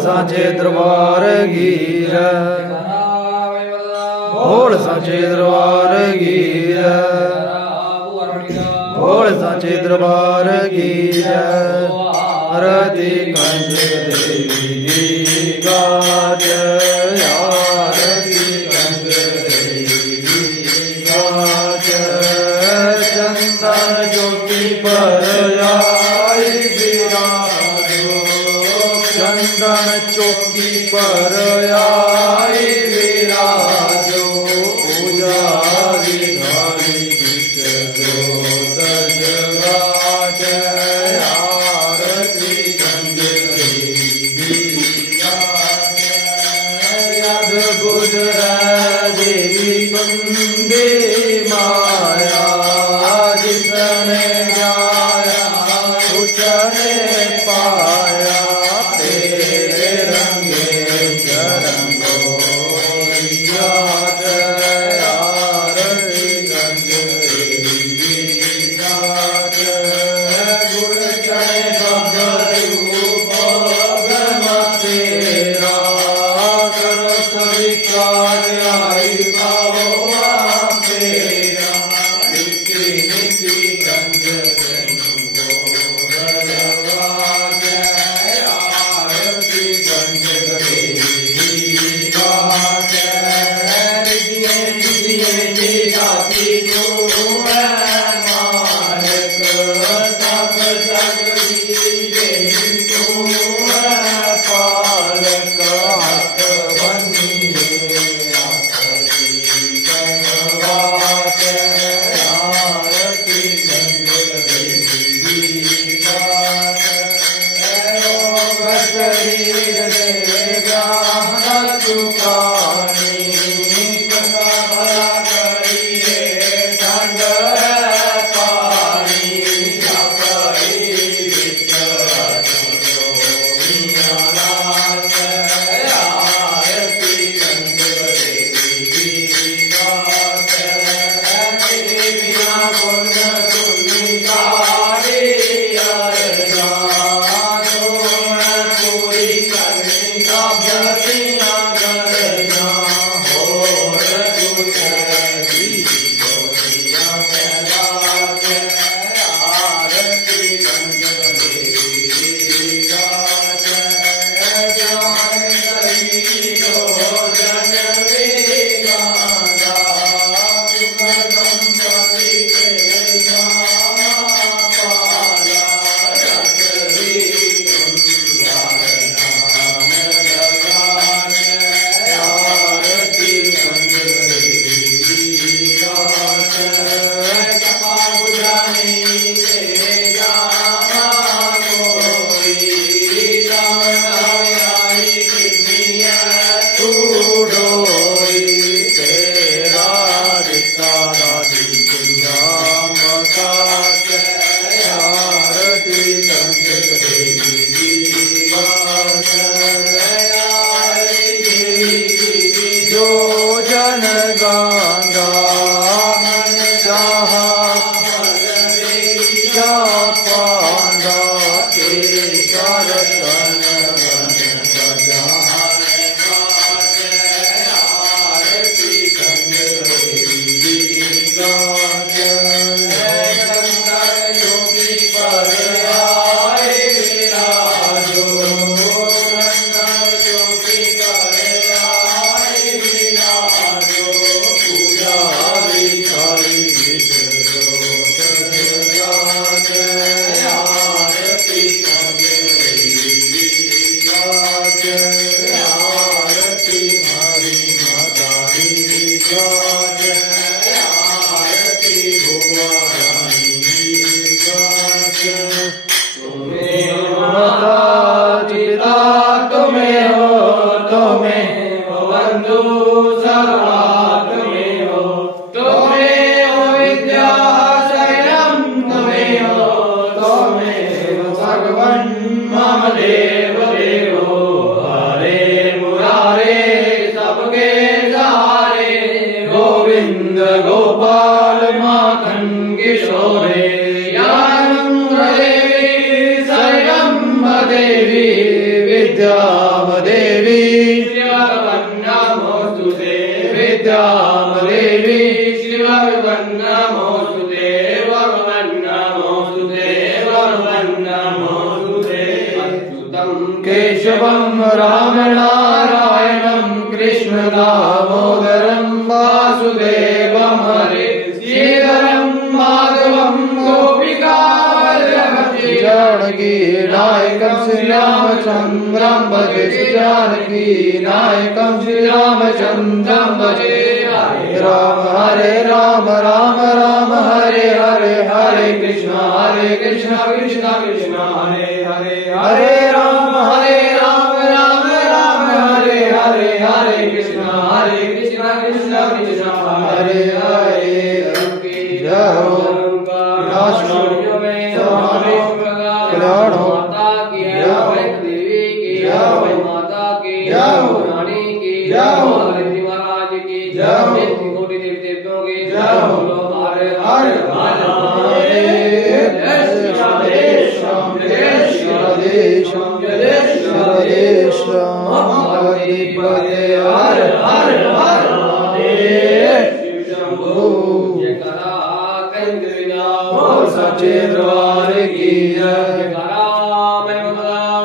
सांचे दरबार गीर, बोल सांचे दरबार गीर, बोल सांचे दरबार गीर। आरती कंज देवी गाज, आरती कंज देवी गाज। चंदन ज्योति पर आई विराजो, चंदन चौकी पर आई विराजो। उजाली घाली बिच जोत जगाज, आरती कंज देवी गाज। अद्भुत देवी कुंदी माया, जिसने गाया उसने पाया। तेरे रंगे चरणों याद, आरती कंज देवी गाज। गुण चढ़े बबरूप ब्रह्म तेरा, करो स्वीकार आई पावा तेरा। नीति नीति कंज भगवान, आरती कंज देवी गाज। रिद्धिये सिद्धिये जी गाती तू है मालिक, सब जग की देवी तू है पालक। हाथ बनिए आरती गंगवाच, आरती गंग देवी गाज। शरीर दे ज्ञान चुकानी, भला करिए ठंड है पानी। कई बिच नाच, आरती कंज देवी गाज। बिना गुण तुलसी सारी अरदास, पूरी करनी वामदेव देवो हरे मुरारे सबके सहारे गोविंद गोपाल माखन किशोरे देवी देवी विद्यादेवी नमोस्तुते विद्यादेवी नमोस्तुते नमोस्तुते अच्युतं केशवं राम नारायणं कृष्ण दामोदरं वासुदेवं हरे श्रीधरं माधवं गोपिका जानकी नायकं श्री रामचंद्रं भजे जानकी नायकं श्री रामचंद्रं भजे हरे राम राम राम हरे हरे हरे कृष्ण कृष्ण कृष्ण हरे हरे हरे राम राम राम हरे हरे हरे कृष्ण कृष्ण कृष्ण हरे हरे जय हो सच्चे दरबार की जय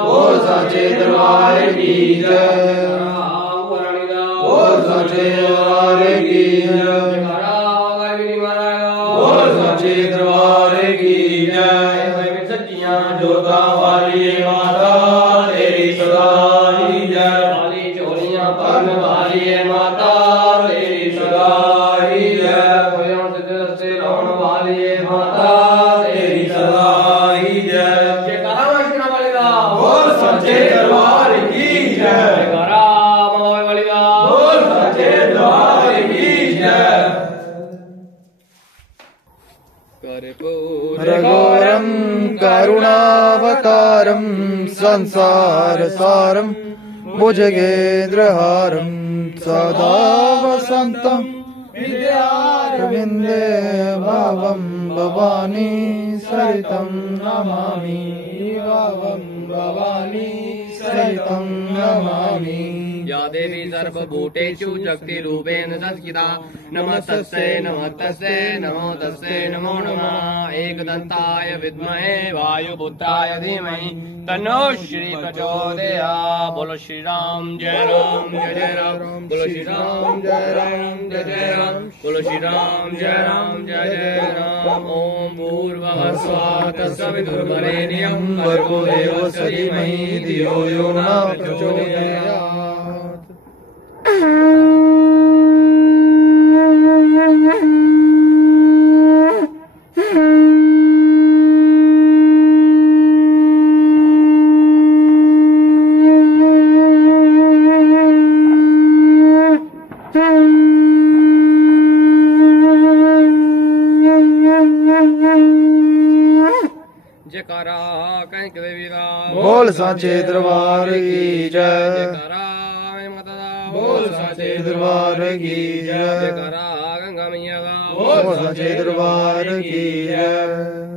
बोल सच्चे दरबार की जय बोल सच्चे दरबार की जय बोल सच्चे दरबार की जय सच्चियां जोगा वाली माता तेरी सदा ही जय वाली चोलियां पन वाली माता तेरी सदा ही जय से रोन वाली माता तेरी सदा ही जय बोल सच्चे दरबार की जय बोल सच्चे दरबार की जय रघोरं करुणावतारं संसारसारं भुजगेन्द्रहारं सदा वसन्तं विद्यारविन्दे भावं भवानी सरितं नमामि भावं भवानी सरितं नमामि या देवी सर्वभूतेषु शक्तिरूपेण संस्थिता नमस्तस्यै नमस्तस्यै नमो तस्यै नमो नमः एकदन्ताय विद्महे वायुपुत्राय धीमहि तन्नो श्री प्रचोदयात् बोलो श्री राम जय राम बोलो श्री राम जय राम बोलो श्री राम जय जय राम ओम भूर्भुवः स्वः तत्सवितुर्वरेण्यं भर्गो देवस्य धीमहि धियो यो न प्रचोदयात् जयकारा कहीं देवी का बोल साचे दरबार की जय जयकारा माता बोल साचे दरबार की जय जयकारा गंगा मैया का बोल साचे दरबार की जय